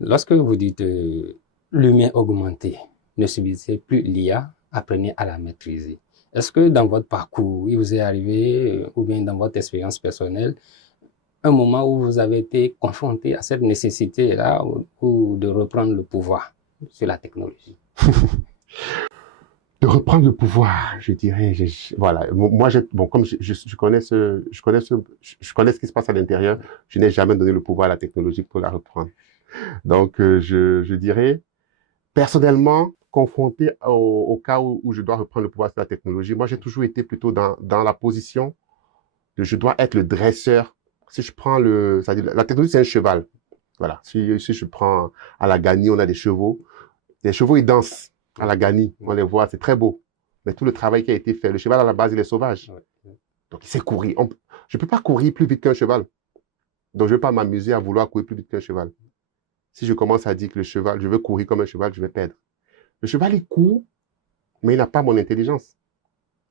Lorsque vous dites l'humain augmenté, ne subissez plus l'IA, apprenez à la maîtriser. Est-ce que dans votre parcours, il vous est arrivé, ou bien dans votre expérience personnelle, un moment où vous avez été confronté à cette nécessité-là ou de reprendre le pouvoir sur la technologie? De reprendre le pouvoir, je dirais, voilà. Moi, bon, comme je connais je connais ce qui se passe à l'intérieur, je n'ai jamais donné le pouvoir à la technologie pour la reprendre. Donc, je dirais, personnellement, confronté au cas où je dois reprendre le pouvoir sur la technologie, moi, j'ai toujours été plutôt dans la position de je dois être le dresseur. Si je prends c'est-à-dire, la technologie, c'est un cheval. Voilà. Si je prends à la Ganie, on a des chevaux. Les chevaux, ils dansent à la Ganie. On les voit, c'est très beau. Mais tout le travail qui a été fait, le cheval, à la base, il est sauvage. Donc, il sait courir. Je ne peux pas courir plus vite qu'un cheval. Donc, je ne vais pas m'amuser à vouloir courir plus vite qu'un cheval. Si je commence à dire que le cheval, je veux courir comme un cheval, je vais perdre. Le cheval, il court, mais il n'a pas mon intelligence.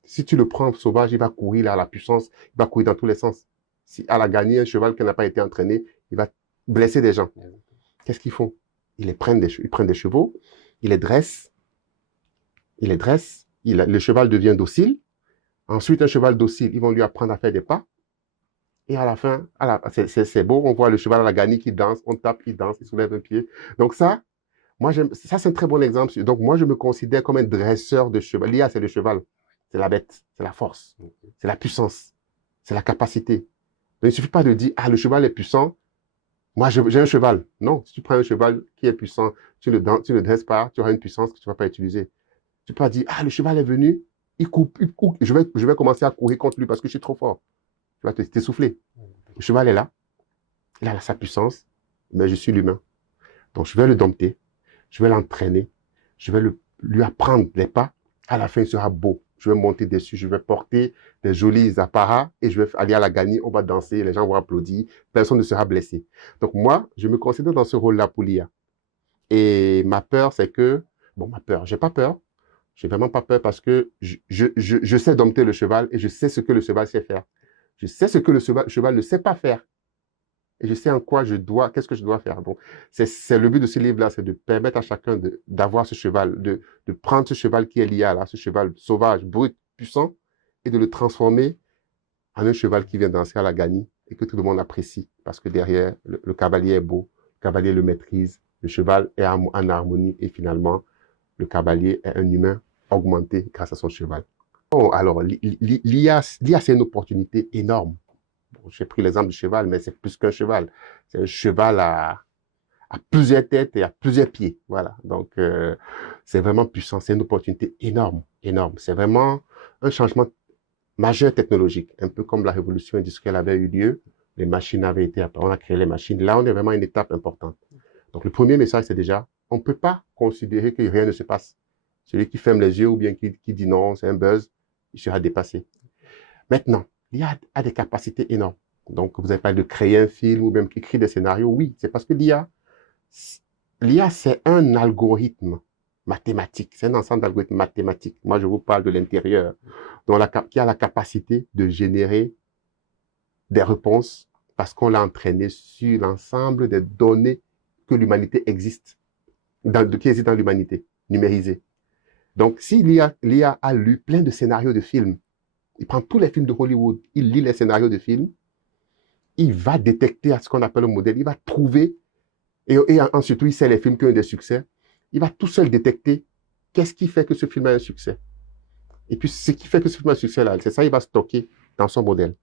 Si tu le prends sauvage, il va courir là, à la puissance, il va courir dans tous les sens. Si à la Ganie, un cheval qui n'a pas été entraîné, il va blesser des gens. Qu'est-ce qu'ils font? Ils prennent des chevaux, ils les dressent, le cheval devient docile. Ensuite, un cheval docile, ils vont lui apprendre à faire des pas. Et à la fin, c'est beau, on voit le cheval à la Ganie qui danse, on tape, il danse, il soulève un pied. Donc ça, ça c'est un très bon exemple. Donc moi, je me considère comme un dresseur de cheval. L'IA, c'est le cheval, c'est la bête, c'est la force, c'est la puissance, c'est la capacité. Donc, il ne suffit pas de dire, ah, le cheval est puissant, moi, j'ai un cheval. Non, si tu prends un cheval qui est puissant, tu ne dresses pas, tu auras une puissance que tu ne vas pas utiliser. Tu peux pas dire, ah, le cheval est venu, il court, je vais commencer à courir contre lui parce que je suis trop fort. Tu vas t'essouffler. Le cheval est là, il a sa puissance, mais je suis l'humain. Donc, je vais le dompter, je vais l'entraîner, je vais lui apprendre les pas. À la fin, il sera beau. Je vais monter dessus, je vais porter des jolis apparats et je vais aller à la Ganie, on va danser, les gens vont applaudir, personne ne sera blessé. Donc, moi, je me considère dans ce rôle-là pour l'IA. Et ma peur, c'est que, bon, ma peur, j'ai pas peur. J'ai vraiment pas peur parce que je sais dompter le cheval et je sais ce que le cheval sait faire. Je sais ce que cheval ne sait pas faire. Et je sais en quoi qu'est-ce que je dois faire. Donc, c'est le but de ce livre-là, c'est de permettre à chacun d'avoir ce cheval, de prendre ce cheval qui est lié à là, ce cheval sauvage, brut, puissant, et de le transformer en un cheval qui vient danser à la Ganie et que tout le monde apprécie. Parce que derrière, le cavalier est beau, le cavalier le maîtrise, le cheval est en harmonie et finalement, le cavalier est un humain augmenté grâce à son cheval. Bon, alors, l'IA, c'est une opportunité énorme. Bon, j'ai pris l'exemple du cheval, mais c'est plus qu'un cheval. C'est un cheval à plusieurs têtes et à plusieurs pieds. Voilà. Donc, c'est vraiment puissant. C'est une opportunité énorme, énorme. C'est vraiment un changement majeur technologique, un peu comme la révolution industrielle avait eu lieu. Les machines avaient été, on a créé les machines. Là, on est vraiment à une étape importante. Donc, le premier message, c'est déjà, on ne peut pas considérer que rien ne se passe. Celui qui ferme les yeux ou bien qui dit non, c'est un buzz, il sera dépassé. Maintenant, l'IA a des capacités énormes. Donc, vous avez parlé de créer un film ou même qui écrit des scénarios. Oui, c'est parce que l'IA, c'est un algorithme mathématique. C'est un ensemble d'algorithmes mathématiques. Moi, je vous parle de l'intérieur, qui a la capacité de générer des réponses parce qu'on l'a entraîné sur l'ensemble des données que l'humanité existe, qui existent dans l'humanité, numérisées. Donc, si l'IA a lu plein de scénarios de films, il prend tous les films de Hollywood, il lit les scénarios de films, il va détecter à ce qu'on appelle un modèle, il va trouver, et ensuite, il sait les films qui ont des succès, il va tout seul détecter qu'est-ce qui fait que ce film a un succès. Et puis, ce qui fait que ce film a un succès là, c'est ça, il va stocker dans son modèle.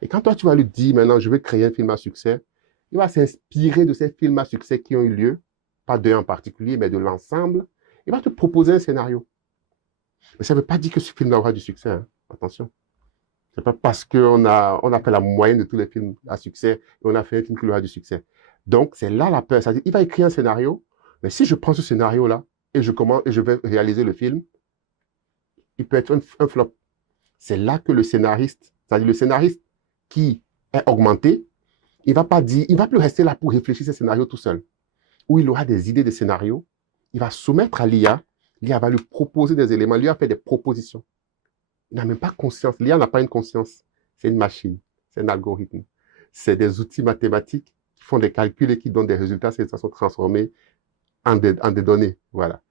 Et quand toi, tu vas lui dire maintenant, je veux créer un film à succès, il va s'inspirer de ces films à succès qui ont eu lieu, pas d'un en particulier, mais de l'ensemble. Il va te proposer un scénario. Mais ça ne veut pas dire que ce film aura du succès. Hein. Attention. C'est pas parce on a fait la moyenne de tous les films à succès et on a fait un film qui aura du succès. Donc, c'est là la peur. C'est-à-dire, il va écrire un scénario, mais si je prends ce scénario-là et je vais réaliser le film, il peut être un flop. C'est là que le scénariste, c'est-à-dire le scénariste qui est augmenté, il va plus rester là pour réfléchir ce scénario tout seul. Où il aura des idées de scénario, il va soumettre à l'IA, l'IA va lui proposer des éléments, l'IA fait des propositions. Il n'a même pas conscience. L'IA n'a pas une conscience. C'est une machine. C'est un algorithme. C'est des outils mathématiques font des calculs et qui donnent des résultats, ça sont transformés en des données. Voilà.